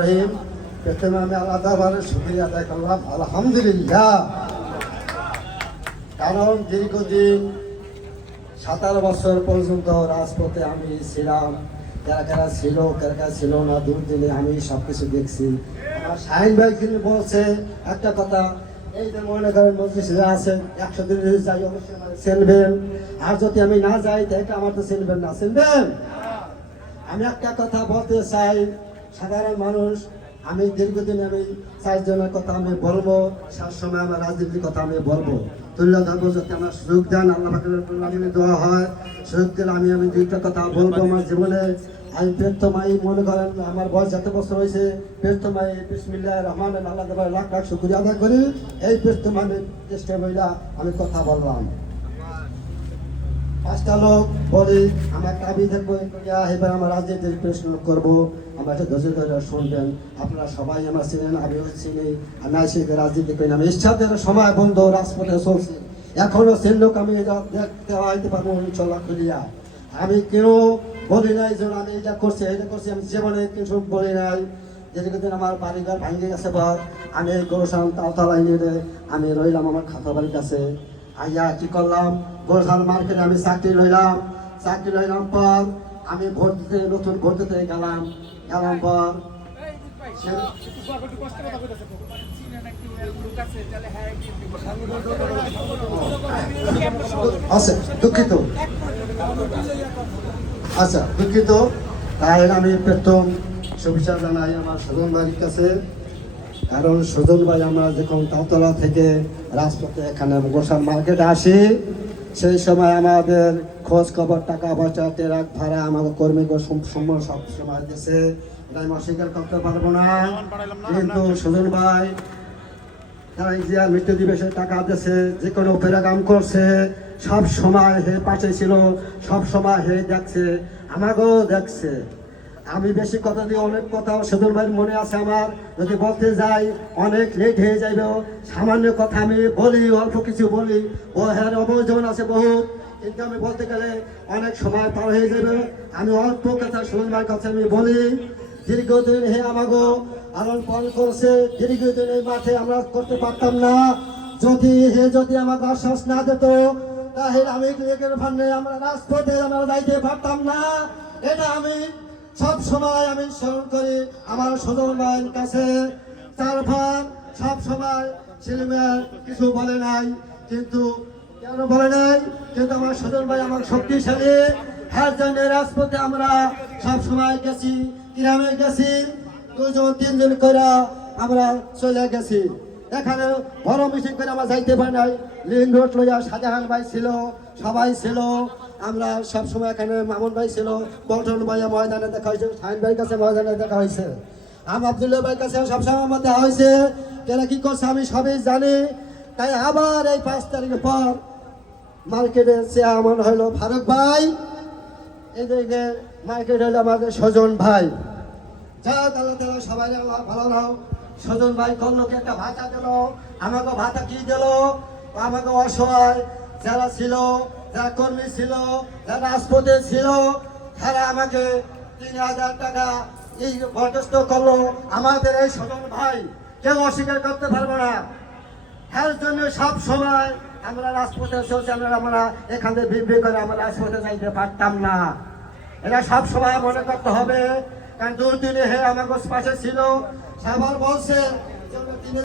রহিম। প্রথমে আমি আলাদাভাবে শুকরিয়া আদায় করলাম আলহামদুলিল্লাহ। কারণ দীর্ঘদিন 17 বছর পর্যন্ত রাজপথে আমি ছিলাম। কারা কারা ছিল কারা কারা ছিল না, দুর্দিনে আমি সবকিছু দেখছি। আমার শাহিন ভাই কিন্তু বলছে একটা কথা, এই যে মনে করেন মজলিসে আছেন 100 দিন যদি যাই অবশ্যই আমাকে চিনবেন, আর যদি আমি না যাই তাহলে আমার তো চিনবেন না, চিনবেন। আমি একটা কথা বলতে চাই, সাধারণ মানুষ, আমি দীর্ঘদিন আমি 4 জনের কথা আমি বলবো, সবসময় আমার রাজনীতির কথা আমি বলবো। তুল্য ধর্ম যাতে আমার সুযোগ দেন, আল্লাহ পাকের দোয়া হয়, সুযোগ দিলে আমি দুইটা কথা বলবো আমার জীবনে। আমি প্রথমাই মনে করেন আমার বয়স যত বছর হয়েছে, প্রথমাই বিসমিল্লাহির রহমানির রহিম, আল্লাহ তাআলার লাখ লাখ শুকরিয়া আদায় করি। এই প্রথমানের চেষ্টা বইলা আমি কথা বললাম। 5টা লোক বলি আমার দাবি দেখবো, এবার আমার রাজনীতির প্রশ্ন করবো, আমার একটা ধৈর্য ধরে শুনবেন। আপনারা সবাই আমার চিনেন, আমিও চিনি। আর নাই সে রাজনীতি করি না, আমি ইচ্ছাদের সময় বন্ধ রাজপথে চলছি, এখনো সেই লোক আমি দেখতে আইতে পারবো ইনশাল্লাহ খুলিয়া। আমি কেউ বলি নাই যে আমি এটা করছি এটা করছি, আমি জীবনে কিছু বলি নাই। যেদিন আমার বাড়িঘর ভাঙে গেছে, পর আমি গোরসান তালতলায় নিয়ে আমি রইলাম আমার খাতা বাড়ির কাছে। আইয়া কি করলাম, গোরসান মার্কেটে আমি চাকরি লইলাম পর আমি ভোট দিতে, নতুন ভোট দিতে গেলাম পর আচ্ছা দুঃখিত, আচ্ছা দুঃখিত। তাই আমি প্রথম শুভেচ্ছা জানাই আমার সজন ভাইয়ের কাছে। কারণ সজন ভাই আমরা যখন তালতলা থেকে রাজপথে এখানে গোসান মার্কেটে আসি, সেই সময় আমাদের খোঁজ খবর, টাকা পয়সা, ট্রাক ভাড়া আমাদের কর্মীদের সব সময় দিয়েছে, এটা আমি অস্বীকার করতে পারবো না। কিন্তু সজন ভাই তারা জিয়ার মৃত্যু দিবসে টাকা দিয়েছে, যে কোনো প্যারাগ্রাম করছে, সব সময় হে পাশে ছিল, সব সময় হে দেখছে, আমাকেও দেখছে। আমি বেশি কথা দিয়ে অনেক কথা সদর ভাইয়ের মনে আছে আমার, যদি বলতে যাই অনেক লেট হয়ে যাইবে। সামান্য কথা আমি বলি, অল্প কিছু বলি, ও হ্যাঁ অবজন আছে বহুত, কিন্তু আমি বলতে গেলে অনেক সময় পার হয়ে যাবে। আমি অল্প কথা সদর ভাইয়ের কাছে আমি বলি, দীর্ঘদিন হে আমাকে আনন্দ পালন করছে, দীর্ঘদিন এই মাঠে আমরা করতে পারতাম না যদি আমাকে আশ্বাস না দিত, তাহলে আমি লেগের ভান্ডে আমরা রাজপথে আমরা যাইতে পারতাম না। এটা আমি সব সময় আমি স্মরণ করি আমার সদর ভাইয়ের কাছে। তারপর সব সময় ছেলেমেয়ের কিছু বলে নাই, কিন্তু কেন বলে নাই, কিন্তু আমার সদর ভাই আমার শক্তিশালী, হ্যাঁ জন্য রাজপথে আমরা সব সময় গেছি, গ্রামে গেছি, 2-3 করে আমরা চলে গেছি। এখানে বড় মিছিল করে আমরা যাইতে পারি নাই, লিঙ্ক রোড লইয়া শাহজাহান ভাই ছিল, সবাই ছিল, আমরা সব সময় এখানে মামুন ভাই ছিল, পল্টন ভাইয়া ময়দানে দেখা হয়েছে, শাহিন ভাইয়ের কাছে ময়দানে দেখা হয়েছে, আবদুল্লাহ ভাইয়ের কাছে সবসময় আমার দেখা হয়েছে। কেন কি করছে আমি সবই জানি। তাই আবার এই 5 তারিখের পর মার্কেটে চেয়ারম্যান হইলো ফারুক ভাই, এদিকে মার্কেট হইলো আমাদের সজন ভাই। যাক আল্লাহ তাআলা সবাই ভালো নাও। সজন ভাই করলো কি একটা ভাতা দিল, আমাকে ভাতা কি দিল, আমাকে অসহায় যারা ছিল, যারা কর্মী ছিল, যারা রাজপথে ছিল, তারা আমাকে 3000 টাকা এই বরখাস্ত করলো। আমাদের এই সজন ভাই কেউ অস্বীকার করতে পারবো না। এর জন্য সব সময় আমরা রাজপথে চলছি, আমরা এখান থেকে বিক্রি করে আমরা রাজপথে যাইতে পারতাম না। এটা সব সময় মনে করতে হবে, কারণ দুর্দিনে হে আমাকে পাশে ছিল। সবার বলছে